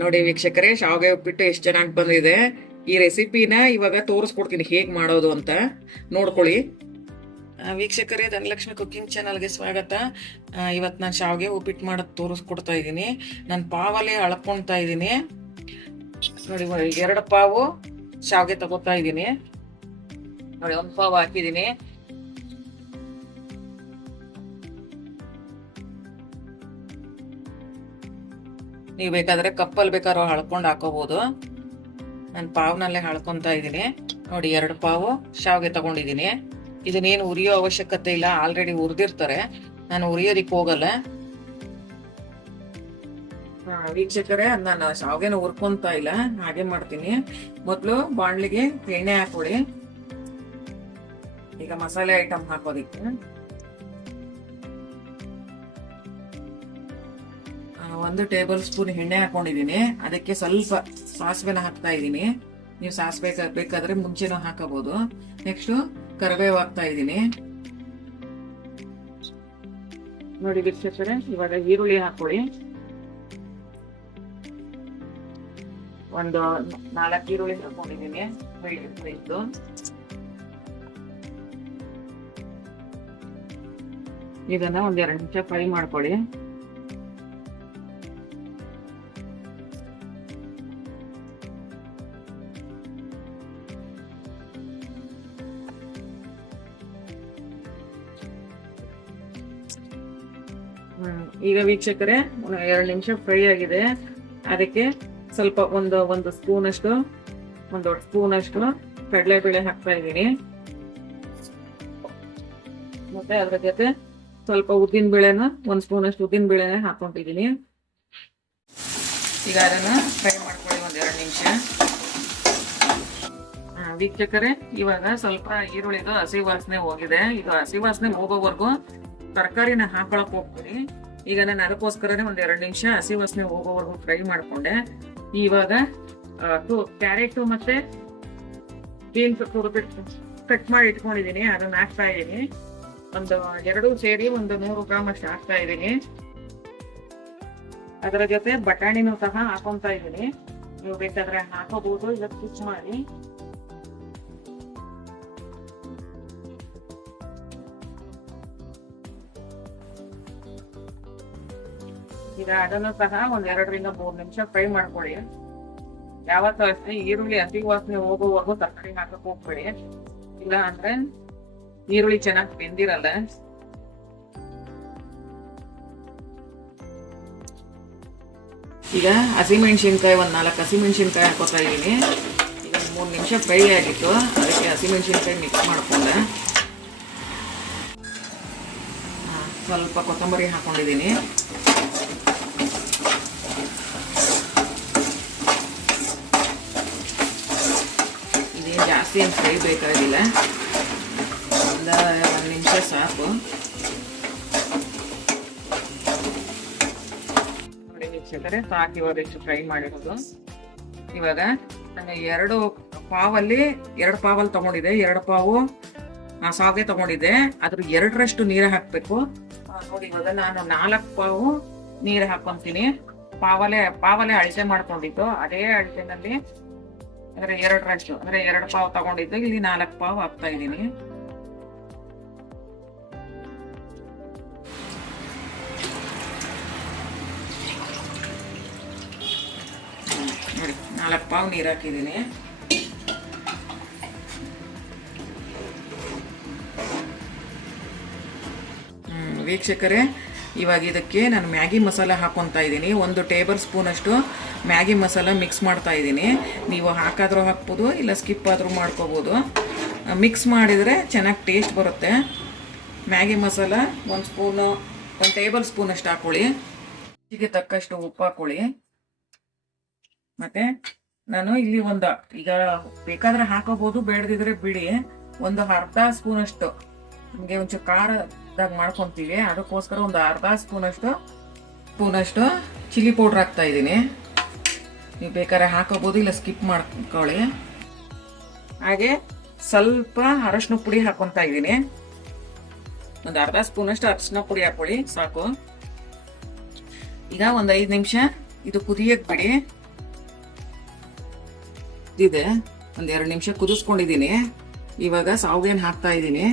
ನೋಡಿ ವೀಕ್ಷಕರೇ, ಶಾವಿಗೆ ಉಪ್ಪಿಟ್ಟು ಎಷ್ಟು ಚೆನ್ನಾಗಿ ಬಂದಿದೆ. ಈ ರೆಸಿಪಿನ ಇವಾಗ ತೋರಿಸ್ಕೊಡ್ತೀನಿ ಹೇಗ್ ಮಾಡೋದು ಅಂತ ನೋಡ್ಕೊಳ್ಳಿ. ವೀಕ್ಷಕರೇ, ಧನಲಕ್ಷ್ಮಿ ಕುಕಿಂಗ್ ಚಾನಲ್ಗೆ ಸ್ವಾಗತ. ಇವತ್ತು ನಾನು ಶಾವಿಗೆ ಉಪ್ಪಿಟ್ಟು ಮಾಡೋದು ತೋರಿಸ್ಕೊಡ್ತಾ ಇದ್ದೀನಿ. ನಾನು ಪಾವಲ್ಲೇ ಅಳ್ಕೊಳ್ತಾ ಇದ್ದೀನಿ. ನೋಡಿ, 2 ಪಾವು ಶಾವಿಗೆ ತಗೋತಾ ಇದ್ದೀನಿ. ನೋಡಿ, 1 ಪಾವು ಹಾಕಿದ್ದೀನಿ. ನೀವು ಬೇಕಾದ್ರೆ ಕಪ್ಪಲ್ಲಿ ಬೇಕಾದ್ರೂ ಹಳ್ಕೊಂಡು ಹಾಕೋಬಹುದು. ನಾನು ಪಾವ್ನಲ್ಲೇ ಹಳ್ಕೊಂತ ಇದ್ದೀನಿ. ನೋಡಿ, 2 ಪಾವು ಶಾವಿಗೆ ತಗೊಂಡಿದ್ದೀನಿ. ಇದನ್ನೇನು ಉರಿಯೋ ಅವಶ್ಯಕತೆ ಇಲ್ಲ, ಆಲ್ರೆಡಿ ಹುರಿದಿರ್ತಾರೆ. ನಾನು ಉರಿಯೋದಿಕ್ಕೆ ಹೋಗಲ್ಲ. ವೀಕ್ಷಕರೇ, ನಾನು ಶಾವಿಗೆನ ಹುರ್ಕೊಂತ ಇಲ್ಲ, ಹಾಗೆ ಮಾಡ್ತೀನಿ. ಮೊದಲು ಬಾಣ್ಲಿಗೆ ಎಣ್ಣೆ ಹಾಕೊಳ್ಳಿ. ಈಗ ಮಸಾಲೆ ಐಟಮ್ ಹಾಕೋದಿಕ್ಕೆ 1 ಟೇಬಲ್ ಸ್ಪೂನ್ ಎಣ್ಣೆ ಹಾಕೊಂಡಿದ್ದೀನಿ. ಅದಕ್ಕೆ ಸ್ವಲ್ಪ ಸಾಸಿವೆನ ಹಾಕ್ತಾ ಇದ್ದೀನಿ. ನೀವು ಸಾಸಿವೆ ಬೇಕಾದ್ರೆ ಮುಂಚೆನೂ ಹಾಕಬಹುದು. ನೆಕ್ಸ್ಟ್ ಕರಿಬೇವು ಹಾಕ್ತಾ ಇದ್ದೀನಿ. ನೋಡಿ ವೀಕ್ಷಕರೇ, ಇವಾಗ ಈರುಳ್ಳಿ ಹಾಕೊಳ್ಳಿ. ಒಂದು 4 ಈರುಳ್ಳಿ ಹಾಕೊಂಡಿದ್ದೀನಿ. ಇದನ್ನ 1-2 ನಿಮಿಷ ಫ್ರೈ ಮಾಡ್ಕೊಳ್ಳಿ. ಈಗ ವೀಕ್ಷಕರೇ, 2 ನಿಮಿಷ ಫ್ರೈ ಆಗಿದೆ. ಅದಕ್ಕೆ ಸ್ವಲ್ಪ ಒಂದು ಸ್ಪೂನ್ ಅಷ್ಟು, 1 ದೊಡ್ಡ ಸ್ಪೂನ್ ಅಷ್ಟು ಕಡಲೆಬೇಳೆ ಹಾಕ್ತಾ ಇದ್ದೀನಿ. ಮತ್ತೆ ಅದ್ರ ಜೊತೆ ಸ್ವಲ್ಪ ಉದ್ದಿನ ಬೇಳೆನ, 1 ಸ್ಪೂನ್ ಅಷ್ಟು ಉದ್ದಿನ ಬೇಳೆನ ಹಾಕೊಂಡಿದ್ದೀನಿ. ಈಗ ಅದನ್ನ ಫ್ರೈ ಮಾಡ್ಕೊಳ್ಳಿ 1-2 ನಿಮಿಷ. ವೀಕ್ಷಕರೇ, ಇವಾಗ ಸ್ವಲ್ಪ ಈರುಳ್ಳಿದು ಹಸಿ ವಾಸನೆ ಹೋಗಿದೆ. ಇದು ಹಸಿ ವಾಸನೆ ಹೋಗೋವರೆಗೂ ತರಕಾರಿನ ಹಾಕೊಳಕ್ ಹೋಗ್ತೀನಿ. ಈಗ ನಾನು ಅದಕ್ಕೋಸ್ಕರನೇ 1-2 ನಿಮಿಷ ಹಸಿ ವಾಸನೆ ಹೋಗೋವರೆಗೂ ಫ್ರೈ ಮಾಡ್ಕೊಂಡೆ. ಇವಾಗ ಕ್ಯಾರೆಟ್ ಮತ್ತೆ ಬೀನ್ಸ್ ಕಟ್ ಮಾಡಿ ಇಟ್ಕೊಂಡಿದ್ದೀನಿ, ಅದನ್ನ ಹಾಕ್ತಾ ಇದ್ದೀನಿ. 2 ಸೇರಿ 100 ಗ್ರಾಮ್ ಅಷ್ಟು ಹಾಕ್ತಾ ಇದ್ದೀನಿ. ಅದರ ಜೊತೆ ಬಟಾಣಿನೂ ಸಹ ಹಾಕೊಂತ ಇದ್ದೀನಿ. ನೀವು ಬೇಕಾದ್ರೆ ಹಾಕೋಬಹುದು, ಇಲ್ಲ ಸ್ಕಿಪ್ ಮಾಡಿ. ಈಗ ಅದನ್ನು ಸಹ 1-2-3 ನಿಮಿಷ ಫ್ರೈ ಮಾಡ್ಕೊಳ್ಳಿ. ಯಾವತ್ತೂ ಅಷ್ಟೇ ಈರುಳ್ಳಿ ಹಸಿ ವಾಸನೆ ಹೋಗೋವರೆಗೂ ತರಕಾರಿ ಹಾಕಕ್ ಹೋಗ್ಬೇಡಿ, ಇಲ್ಲ ಅಂದ್ರೆ ಈರುಳ್ಳಿ ಚೆನ್ನಾಗಿ ಬೆಂದಿರಲ್ಲ. ಈಗ ಹಸಿಮೆಣಸಿನ್ಕಾಯಿ 4 ಹಸಿಮೆಣಸಿನ್ಕಾಯಿ ಹಾಕೋತಾ ಇದ್ದೀನಿ. ಈಗ 3 ನಿಮಿಷ ಫ್ರೈ ಆಗಿತ್ತು, ಅದಕ್ಕೆ ಹಸಿಮೆಣಸಿನ್ಕಾಯಿ ಮಿಕ್ಸ್ ಮಾಡ್ಕೊಂಡೆ. ಸ್ವಲ್ಪ ಕೊತ್ತಂಬರಿ ಹಾಕೊಂಡಿದ್ದೀನಿ. ಜಾಸ್ತಿ ಏನು ಫ್ರೈ ಬೇಕಾಗಿಲ್ಲ, 1 ನಿಮಿಷ ಸಾಕು. ನೋಡಿ ವೀಕ್ಷಕರೇ, ಸಾಕು ಇವಾಗ ಎಷ್ಟು ಫ್ರೈ ಮಾಡಿರೋದು. ಇವಾಗ ನಾನು 2 ಪಾವಲ್ಲಿ ತಗೊಂಡಿದ್ದೆ, 2 ಪಾವು ಶಾವಿಗೆ ತಗೊಂಡಿದ್ದೆ. ಅದ್ರ 2ರಷ್ಟು ನೀರು ಹಾಕ್ಬೇಕು. ನೋಡಿ, ಇವಾಗ ನಾನು 4 ಪಾವು ನೀರು ಹಾಕೊಂತೀನಿ. ಪಾವಲೆ ಅಳತೆ ಮಾಡ್ಕೊಂಡಿದ್ದು, ಅದೇ ಅಳತೆನಲ್ಲಿ ಅಂದ್ರೆ 2ರಷ್ಟು, ಅಂದ್ರೆ 2 ಪಾವು ತಗೊಂಡಿದ್ದು, ಇಲ್ಲಿ 4 ಪಾವು ಹಾಕ್ತಾ ಇದ್ದೀನಿ. ನೋಡಿ, 4 ಪಾವು ನೀರು ಹಾಕಿದ್ದೀನಿ. ವೀಕ್ಷಕರೇ, ಇವಾಗ ಇದಕ್ಕೆ ನಾನು ಮ್ಯಾಗಿ ಮಸಾಲ ಹಾಕೊತಾ ಇದ್ದೀನಿ. 1 ಟೇಬಲ್ ಸ್ಪೂನ್ ಅಷ್ಟು ಮ್ಯಾಗಿ ಮಸಾಲ ಮಿಕ್ಸ್ ಮಾಡ್ತಾ ಇದ್ದೀನಿ. ನೀವು ಹಾಕಾದ್ರೂ ಹಾಕ್ಬೋದು, ಇಲ್ಲ ಸ್ಕಿಪ್ ಆದರೂ ಮಾಡ್ಕೋಬೋದು. ಮಿಕ್ಸ್ ಮಾಡಿದರೆ ಚೆನ್ನಾಗಿ ಟೇಸ್ಟ್ ಬರುತ್ತೆ. ಮ್ಯಾಗಿ ಮಸಾಲ 1 ಟೇಬಲ್ ಸ್ಪೂನ್ ಅಷ್ಟು ಹಾಕೊಳ್ಳಿ. ರುಚಿಗೆ ತಕ್ಕಷ್ಟು ಉಪ್ಪು ಹಾಕೊಳ್ಳಿ. ಮತ್ತೆ ನಾನು ಇಲ್ಲಿ ಈಗ ಬೇಕಾದ್ರೆ ಹಾಕೋಬಹುದು, ಬೇಡದಿದ್ರೆ ಬಿಡಿ. 1/2 ಸ್ಪೂನ್ ಅಷ್ಟು, ನಮಗೆ ಒಂಚೂರು ಖಾರದಾಗ ಮಾಡ್ಕೊಂತೀವಿ, ಅದಕ್ಕೋಸ್ಕರ 1/2 ಸ್ಪೂನ್ ಅಷ್ಟು ಚಿಲ್ಲಿ ಪೌಡ್ರ್ ಹಾಕ್ತಾ ಇದ್ದೀನಿ. ನೀವು ಬೇಕಾದ್ರೆ ಹಾಕೋಬಹುದು, ಇಲ್ಲ ಸ್ಕಿಪ್ ಮಾಡ್ಕೊಳ್ಳಿ. ಹಾಗೆ ಸ್ವಲ್ಪ ಅರಶಿನ ಪುಡಿ ಹಾಕೊಂತ ಇದ್ದೀನಿ. 1/2 ಸ್ಪೂನ್ ಅಷ್ಟು ಅರಶಿನ ಪುಡಿ ಹಾಕೊಳ್ಳಿ, ಸಾಕು. ಈಗ 5 ನಿಮಿಷ ಇದು ಕುದಿಯಕ್ ಬಿಡಿ. ಇದೆ, ಒಂದ್ 2 ನಿಮಿಷ ಕುದಿಸ್ಕೊಂಡಿದೀನಿ. ಇವಾಗ ಶಾವ್ಗೆನ ಹಾಕ್ತಾ ಇದ್ದೀನಿ.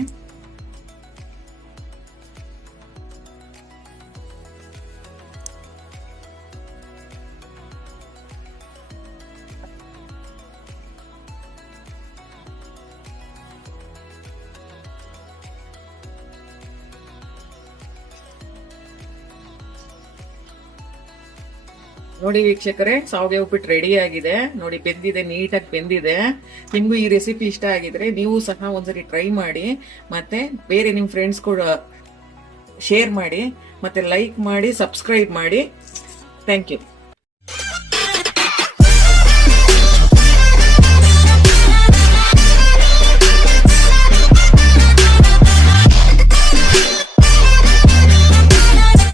ನೋಡಿ ವೀಕ್ಷಕರೇ, ಶಾವಿಗೆ ಉಪ್ಪಿಟ್ಟು ರೆಡಿ ಆಗಿದೆ. ನೋಡಿ ಬೆಂದಿದೆ, ನೀಟಾಗಿ ಬೆಂದಿದೆ. ನಿಮ್ಗೂ ಈ ರೆಸಿಪಿ ಇಷ್ಟ ಆಗಿದ್ರೆ ನೀವು ಸಹ ಒಂದ್ಸರಿ ಟ್ರೈ ಮಾಡಿ, ಮತ್ತೆ ಬೇರೆ ನಿಮ್ ಫ್ರೆಂಡ್ಸ್ ಕೂಡ ಶೇರ್ ಮಾಡಿ, ಮತ್ತೆ ಲೈಕ್ ಮಾಡಿ, ಸಬ್ಸ್ಕ್ರೈಬ್ ಮಾಡಿ. Thank you.